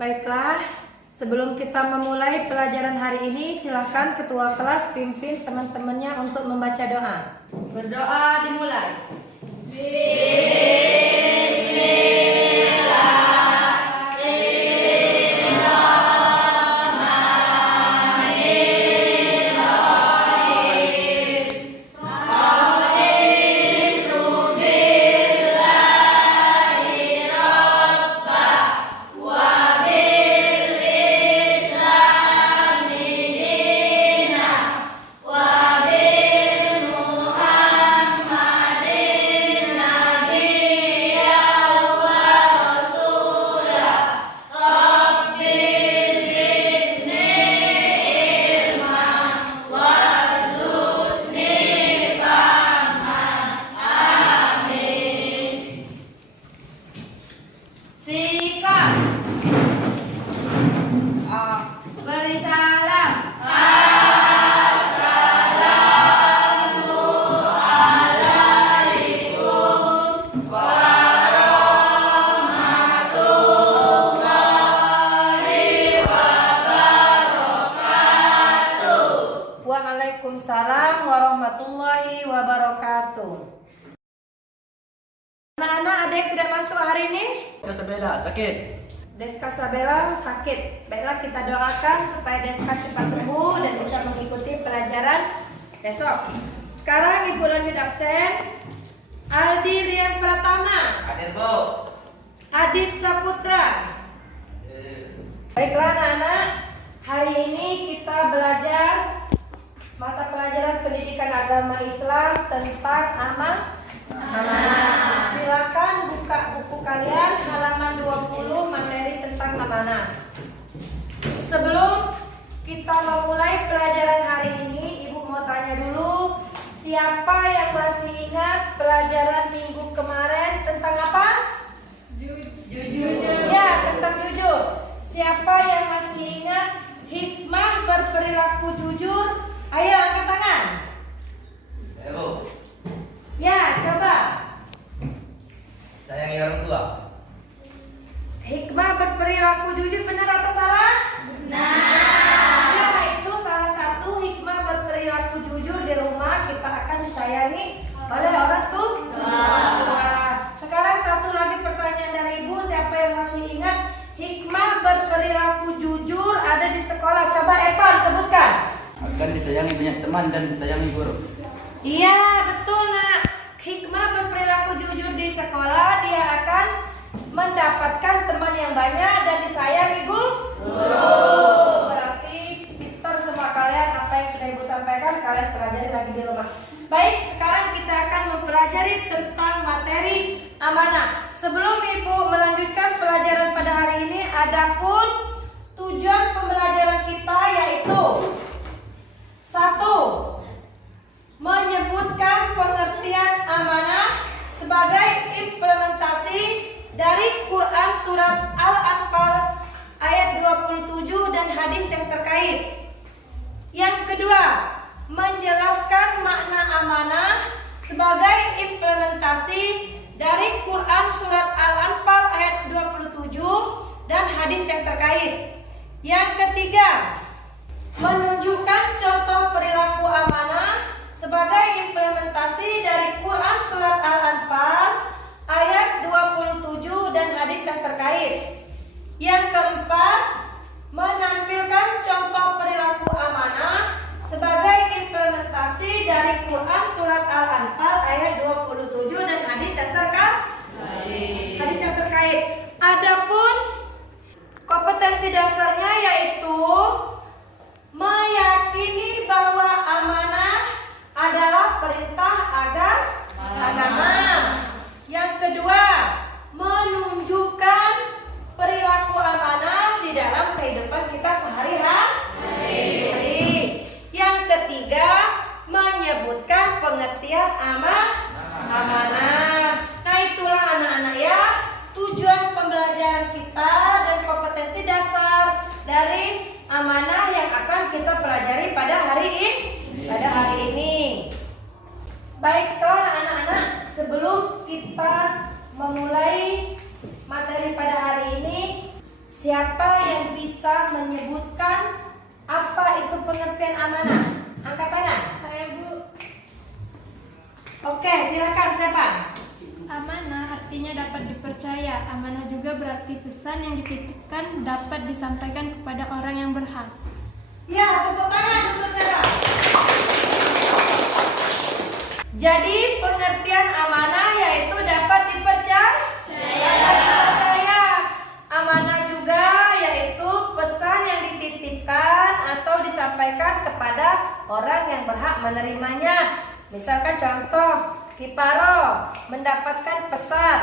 Baiklah, sebelum kita memulai pelajaran hari ini, silakan ketua kelas pimpin teman-temannya untuk membaca doa. Berdoa dimulai. Sikap. Beri salam. Waalaikumsalam warahmatullahi wabarakatuh. Anak-anak, ada yang tidak masuk hari ini? Kasabela sakit. Deska Sabela sakit. Baiklah, kita doakan supaya Deska cepat sembuh dan bisa mengikuti pelajaran besok. Sekarang Ibu lanjut absen. Aldi Rian Pratama. Hadir, Bu. Adit Saputra. Baiklah anak-anak, hari ini kita belajar mata pelajaran pendidikan agama Islam tentang amanah. Silakan buka buku kalian halaman 20 materi tentang amanah. Sebelum kita memulai pelajaran hari ini, Ibu mau tanya dulu, siapa yang masih ingat pelajaran minggu kemarin tentang apa? Jujur. Ya, tentang jujur. Siapa yang masih ingat hikmah berperilaku jujur? Ayo angkat tangan. Bu. Ya, coba. Sayangi orang tua. Hikmah berperilaku jujur benar atau salah? Benar. Ya, itu salah satu hikmah berperilaku jujur di rumah, kita akan disayangi oleh orang tua. Sekarang satu lagi pertanyaan dari Ibu, siapa yang masih ingat hikmah berperilaku jujur ada di sekolah? Coba Evan sebutkan. Akan disayangi banyak teman dan disayangi guru. Iya, betul nak. Hikmah berperilaku jujur di sekolah, dia akan mendapatkan teman yang banyak dan disayangi guru. Berarti pintar semua kalian, apa yang sudah Ibu sampaikan kalian pelajari lagi di rumah. Baik, sekarang kita akan mempelajari tentang materi amanah. Sebelum Ibu melanjutkan pelajaran pada hari ini, adapun tujuan pembelajaran kita yaitu 1. Menyebutkan pengertian amanah sebagai implementasi dari Quran Surat Al-Anfal ayat 27 dan hadis yang terkait. Yang kedua, menjelaskan makna amanah sebagai implementasi dari Quran Surat Al-Anfal ayat 27 dan hadis yang terkait. Yang ketiga, menunjukkan contoh perilaku amanah sebagai implementasi dari Quran Surat Al-Anfal ayat 27 dan hadis yang terkait. Yang keempat, menampilkan contoh perilaku amanah sebagai implementasi dari Quran Surat Al-Anfal ayat 27 dan hadis yang terkait. Adapun kompetensi dasarnya yaitu meyakini bahwa amanah adalah perintah agama. Yang kedua, menunjukkan perilaku amanah di dalam kehidupan kita sehari-hari. Yang ketiga, menyebutkan pengertian amanah. Nah, itulah anak-anak ya, tujuan pembelajaran kita dan kompetensi dasar dari amanah yang akan kita pelajari pada hari ini. Baiklah anak-anak, sebelum kita memulai materi pada hari ini, siapa pengertian amanah? Angkat tangan. Saya Bu. Oke, silakan siapa? Amanah artinya dapat dipercaya. Amanah juga berarti pesan yang dititipkan dapat disampaikan kepada orang yang berhak. Ya, tepuk tangan untuk siapa? Jadi pengertian amanah yaitu dapat dipercaya. Amanah juga yaitu pesan yang dititipkan atau disampaikan kepada orang yang berhak menerimanya. Misalkan contoh, Kiparo mendapatkan pesan,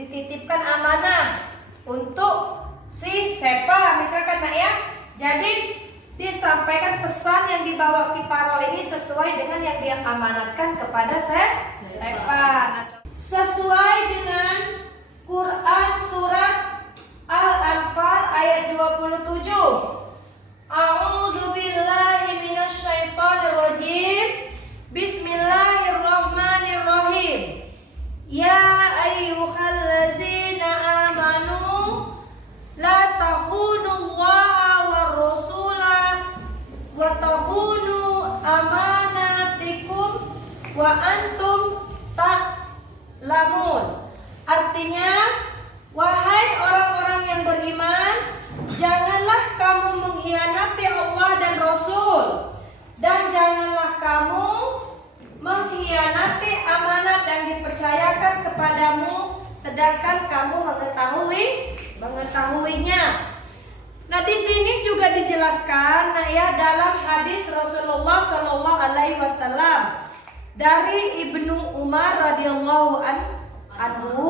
dititipkan amanah untuk si Sepa, misalkan nak ya. Jadi disampaikan pesan yang dibawa Kiparo ini sesuai dengan yang dia amanatkan kepada Sepa. Nah, sesuai dengan Quran surat Al-Anfal ayat 27. A'udzubillahi minasyaitonirrajim. Bismillahirrahmanirrahim. Ya ayyuhallazina amanu la takhunullaha war rasula wa takhunu amanatikum wa antum ta'lamun. Artinya, wahai orang-orang yang beriman, janganlah kamu mengkhianati Allah dan Rasul, dan janganlah kamu mengkhianati amanat yang dipercayakan kepadamu sedangkan kamu mengetahuinya. Nah, di sini juga dijelaskan dalam hadis Rasulullah Shallallahu Alaihi Wasallam dari Ibnu Umar radhiyallahu anhu,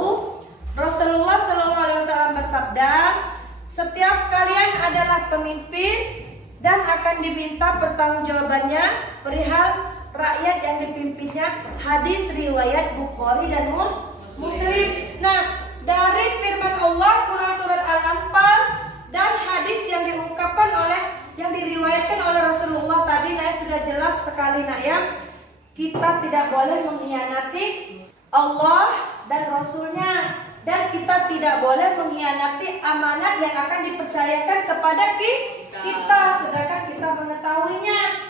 Rasulullah Shallallahu Alaihi Wasallam bersabda, setiap kalian adalah pemimpin dan akan diminta pertanggungjawabannya perihal rakyat yang dipimpinnya. Hadis riwayat Bukhari dan Muslim. Nah, dari firman Allah Quran surat Al-Anfal dan hadis yang diungkapkan yang diriwayatkan oleh Rasulullah tadi, sudah jelas sekali kita tidak boleh mengkhianati Allah dan Rasulnya, dan kita tidak boleh mengkhianati amanat yang akan dipercayakan kepada kita sedangkan kita mengetahuinya.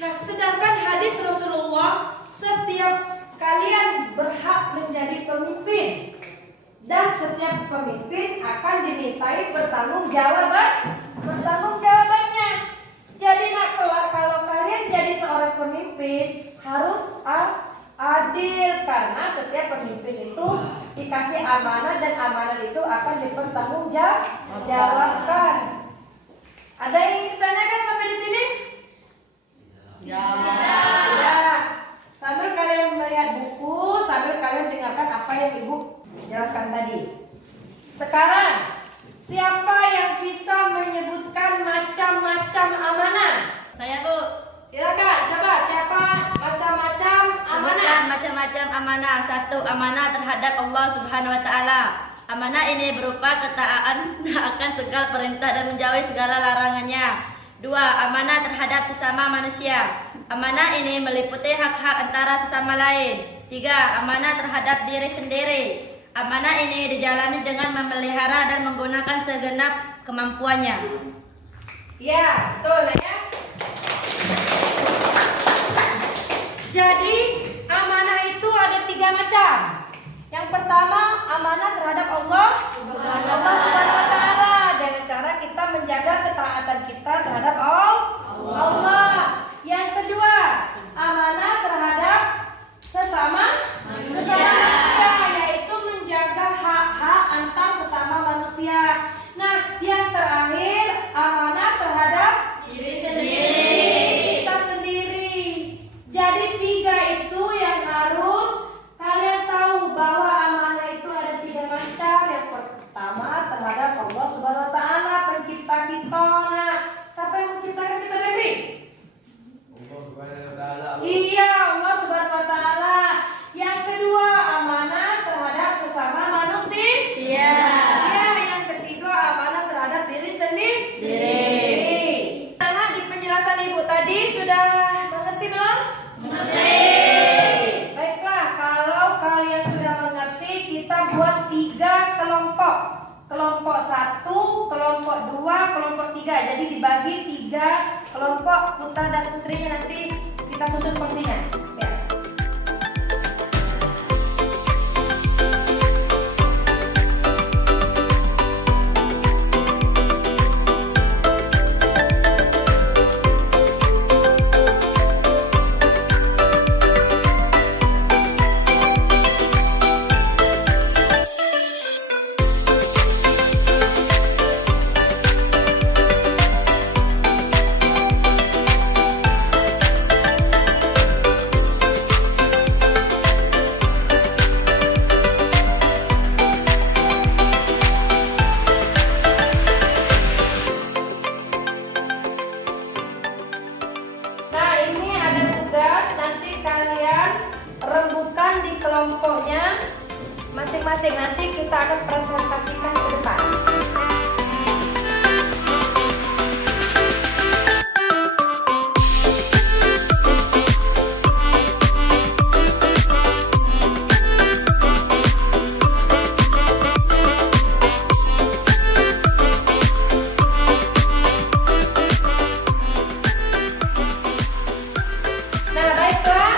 Nah, sedangkan hadis Rasulullah, setiap kalian berhak menjadi pemimpin dan setiap pemimpin akan dimintai pertanggungjawabannya. Jadi kalau kalian jadi seorang pemimpin harus adil, karena setiap pemimpin itu dikasih amanah dan amanah itu akan dipertanggungjawabkan. Ada yang ingin ditanyakan sampai di sini? Ya. Sambil kalian melihat buku, sambil kalian dengarkan apa yang Ibu jelaskan tadi. Sekarang, siapa yang bisa menyebutkan macam-macam amanah? Saya Bu. Silakan, coba siapa macam-macam amanah? Sebutkan macam-macam amanah. 1. Amanah terhadap Allah Subhanahu wa taala. Amanah ini berupa ketaatan akan segala perintah dan menjauhi segala larangannya. 2. Amanah terhadap sesama manusia. Amanah ini meliputi hak-hak antara sesama lain. 3. Amanah terhadap diri sendiri. Amanah ini dijalani dengan memelihara dan menggunakan segenap kemampuannya. Ya, betul ya. Jadi amanah itu ada 3 macam. Yang pertama, amanah terhadap Allah Subhanahu wa taala, dengan cara kita menjaga ketaatan kita terhadap Allah. Yang kedua, amanah terhadap sesama manusia, yaitu menjaga hak-hak antar sesama manusia. Nah, yang terakhir, amanah terhadap Diri sendiri. kita sendiri. Jadi 3 itu yang harus kalian tahu, bahwa amanah itu ada 3 macam. Yang pertama terhadap Allah Subhanahu wa taala, pencipta kita. Nah, siapa yang menciptakan kita, Baby? Iya, Allah Subhanahu wa taala. Yang kedua, amanah terhadap sesama manusia. Iya. Ya, yang ketiga, amanah terhadap diri sendiri. Karena di penjelasan Ibu tadi sudah mengerti belum? Mengerti. Baiklah, kalau kalian sudah mengerti, kita buat 3 kelompok. kelompok 1, kelompok 2, kelompok 3. Jadi dibagi 3 kelompok, putra dan putrinya nanti kita susun porsinya. Ya. Nah, ini ada tugas, nanti kalian rembukan di kelompoknya masing-masing. Nanti kita akan presentasikan ke depan. Nah, baiklah.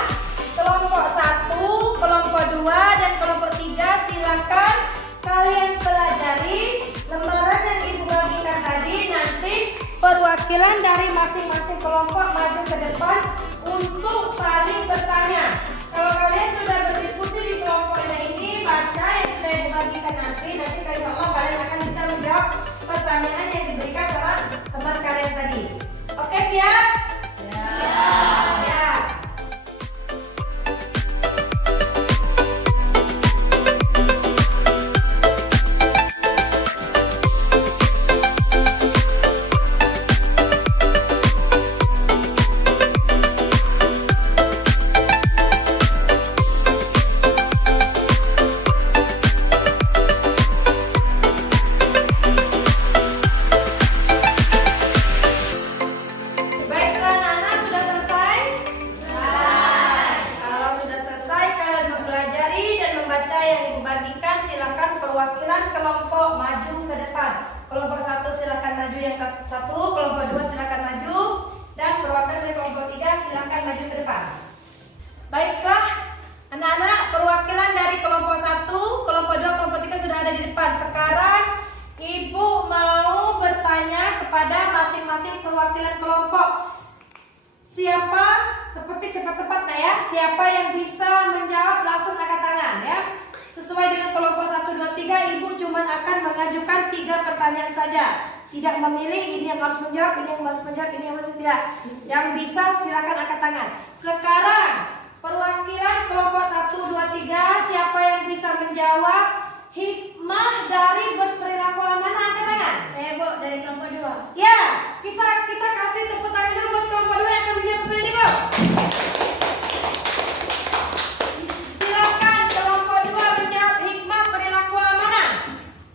Kelompok 1, kelompok 2, dan kelompok 3 silakan kalian pelajari lembaran yang Ibu bagikan tadi. Nanti perwakilan dari masing-masing kelompok maju ke depan untuk saling bertanya. Kalau kalian sudah berdiskusi di kelompoknya ini, baca yang sudah Ibu bagikan nanti insya Allah kalian akan bisa menjawab pertanyaan yang diberikan sama teman kalian tadi. Oke, siap? Siap. Baiklah, anak-anak sudah selesai? Kalau sudah selesai, kalian mempelajari dan membaca yang Ibu bagikan. Silakan perwakilan kelompok maju ke depan. Kelompok 1 silakan maju yang satu, kelompok 2 silakan maju, dan perwakilan dari kelompok 3 silakan maju ke depan. Baiklah, anak-anak, perwakilan dari kelompok 1, kelompok 2, kelompok 3 sudah ada di depan. Sekarang Ibu mau bertanya kepada masing-masing perwakilan kelompok. Siapa, seperti cepat-cepat nah ya, siapa yang bisa menjawab langsung angkat tangan ya. Sesuai dengan kelompok 1, 2, 3, Ibu cuma akan mengajukan 3 pertanyaan saja. Tidak memilih ini yang harus menjawab, ini yang harus menjawab, ini yang harus tidak. Yang bisa silakan angkat tangan. Sekarang perwakilan kelompok 1, 2, 3, siapa yang bisa menjawab hikmah dari berperilaku amanah, angkat tangan. Saya Bu dari kelompok 2. Ya, kita kasih tepuk tangan dulu buat kelompok 2 yang akan menjawab pertanyaan ini, Bu. Silakan kelompok 2 menjawab hikmah perilaku amanah.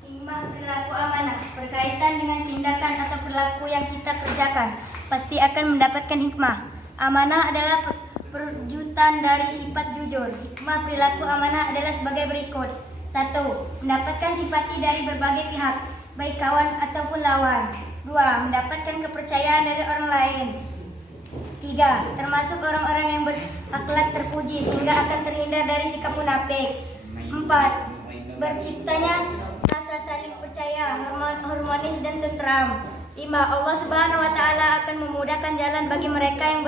Hikmah perilaku amanah berkaitan dengan tindakan atau perilaku yang kita kerjakan pasti akan mendapatkan hikmah. Amanah adalah perwujudan dari sifat jujur. Hikmah perilaku amanah adalah sebagai berikut. 1. Mendapatkan simpati dari berbagai pihak, baik kawan ataupun lawan. 2. Mendapatkan kepercayaan dari orang lain. 3. Termasuk orang-orang yang berakhlak terpuji sehingga akan terhindar dari sikap munafik. 4. Berciptanya rasa saling percaya, harmonis dan tentram. 5. Allah Subhanahu wa taala akan memudahkan jalan bagi mereka yang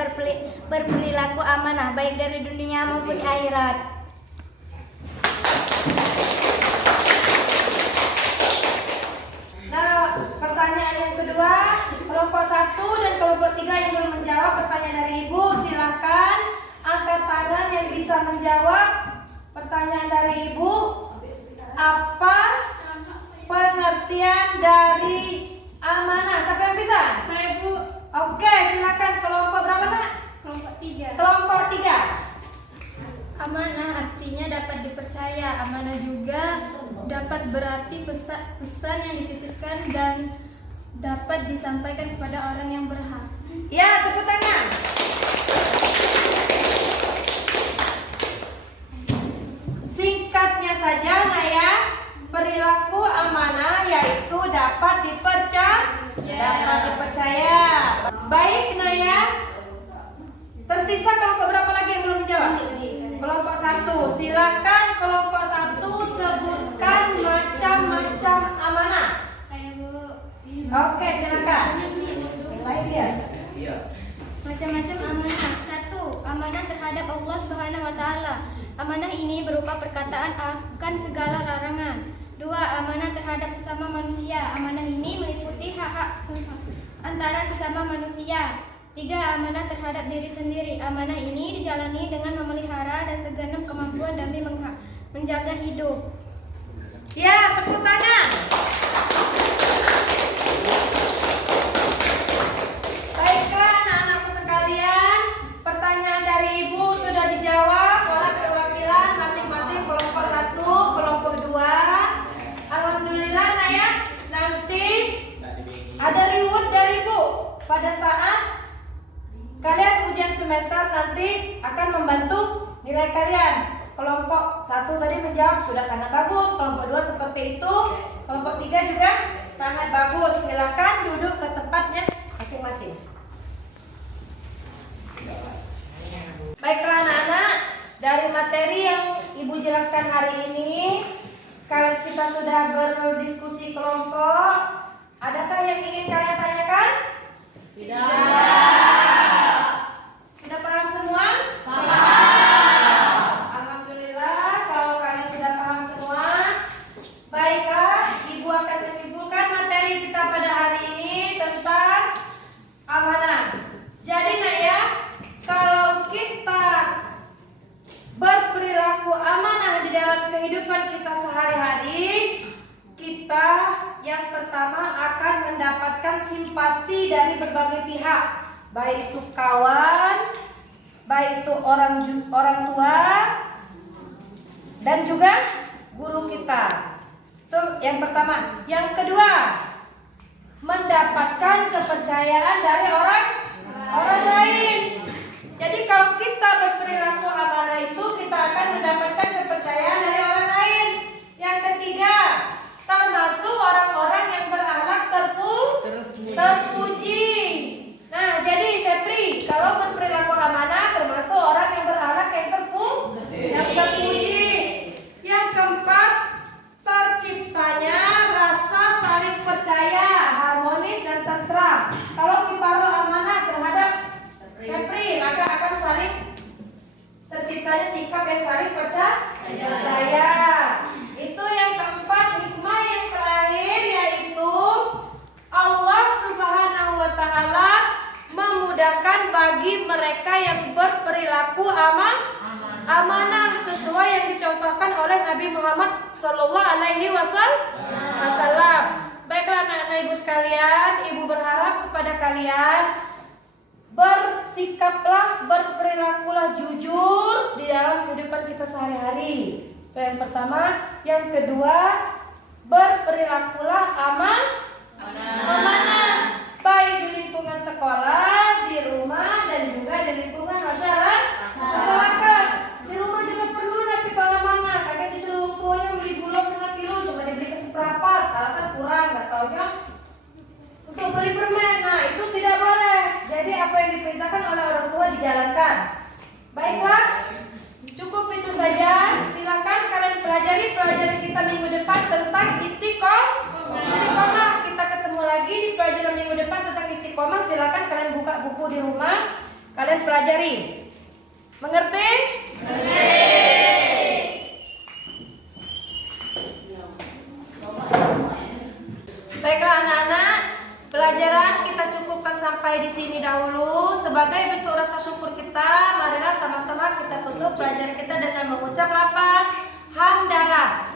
berperilaku amanah baik dari dunia maupun akhirat. Nah, pertanyaan yang kedua, kelompok 1 dan kelompok 3 yang belum menjawab pertanyaan dari Ibu, silakan angkat tangan yang bisa menjawab pertanyaan dari Ibu. Apa pengertian dari amanah? Siapa yang bisa? Saya Bu, Oke, silakan kelompok berapa, Nak? kelompok 3. Kelompok 3. Amanah artinya dapat dipercaya. Amanah juga dapat berarti pesan yang dititipkan dan dapat disampaikan kepada orang yang berhak. Ya, tepuk tangan. Singkatnya saja, Naya, perilaku amanah yaitu Bisa kelompok berapa lagi yang belum menjawab? Kelompok 1. Silakan kelompok 1 sebutkan macam-macam amanah. Saya Bu. Oke, silakan. Yang lain ya. Iya. Macam-macam amanah. 1. Amanah terhadap Allah Subhanahu wa taala. Amanah ini berupa perkataan akan segala larangan. 2. Amanah terhadap sesama manusia. Amanah ini meliputi hak-hak antara sesama manusia. 3. Amanah terhadap diri sendiri. Amanah ini dijalani dengan memelihara dan segenap kemampuan demi menjaga hidup. Ya, tepuk tangan. Baiklah anak-anakku sekalian, pertanyaan dari Ibu sudah dijawab oleh perwakilan masing-masing kelompok 1, kelompok 2. Alhamdulillah Naya, nanti ada reward dari Ibu pada saat kalian ujian semester nanti akan membantu nilai kalian. Kelompok 1 tadi menjawab sudah sangat bagus, kelompok 2 seperti itu, kelompok 3 juga sangat bagus. Silakan duduk ke tempatnya masing-masing. Baiklah anak-anak, dari materi yang Ibu jelaskan hari ini, kalau kita sudah berdiskusi kelompok, adakah yang ingin kalian tanyakan? Sudah paham semua? Alhamdulillah, kalau kalian sudah paham semua, baiklah, Ibu akan menyimpulkan materi kita pada hari ini tentang amanah. Jadi nak ya, kalau kita berperilaku amanah di dalam kehidupan kita sehari-hari, kita yang pertama akan mendapatkan simpati dari berbagai pihak, baik itu kawan, baik itu orang tua, dan juga guru kita. Itu yang pertama. Yang kedua, mendapatkan kepercayaan dari orang lain. Jadi kalau kita berperilaku amanah itu, kita akan mendapatkan kepercayaan dari orang lain. Yang ketiga, termasuk orang-orang yang berakhlak terpuji. Nah, jadi Sepri, kalau berperilaku amanah termasuk orang yang berakhlak yang terpuji. Yang keempat, terciptanya rasa saling percaya, harmonis dan tentram. Kalau kiparu amanah terhadap Sepri, maka akan saling terciptanya sikap yang saling percaya. Itu yang keempat. Hikmah yang terakhir yaitu Allah Subhanahu wa taala memudahkan bagi mereka yang berperilaku amanah sesuai yang dicontohkan oleh Nabi Muhammad sallallahu alaihi wasallam. Baiklah anak-anak Ibu sekalian, Ibu berharap kepada kalian bersikaplah, berperilakulah jujur di dalam kehidupan kita sehari-hari. Itu yang pertama. Yang kedua, berperilakulah amanah, baik di lingkungan sekolah, di rumah, dan juga di lingkungan masyarakat. Di rumah juga perlu nanti amanah. Kakek disuruh tuanya beli gula 1 kilo, cuma dibeli ke seperempat, alasan kurang, nggak taunya untuk beli permen. Nah, itu tidak boleh. Jadi apa yang diperintahkan oleh orang tua dijalankan. Baiklah, cukup itu saja. Silakan kalian pelajari pelajaran kita minggu depan tentang istiqomah. Kita ketemu lagi di pelajaran minggu depan tentang istiqomah. Silakan kalian buka buku di rumah, kalian pelajari. Mengerti? Baiklah anak-anak, pelajaran kita cukupkan sampai di sini dahulu. Sebagai bentuk rasa syukur kita, marilah sama-sama kita tutup pelajaran kita dengan mengucap lafaz hamdalah.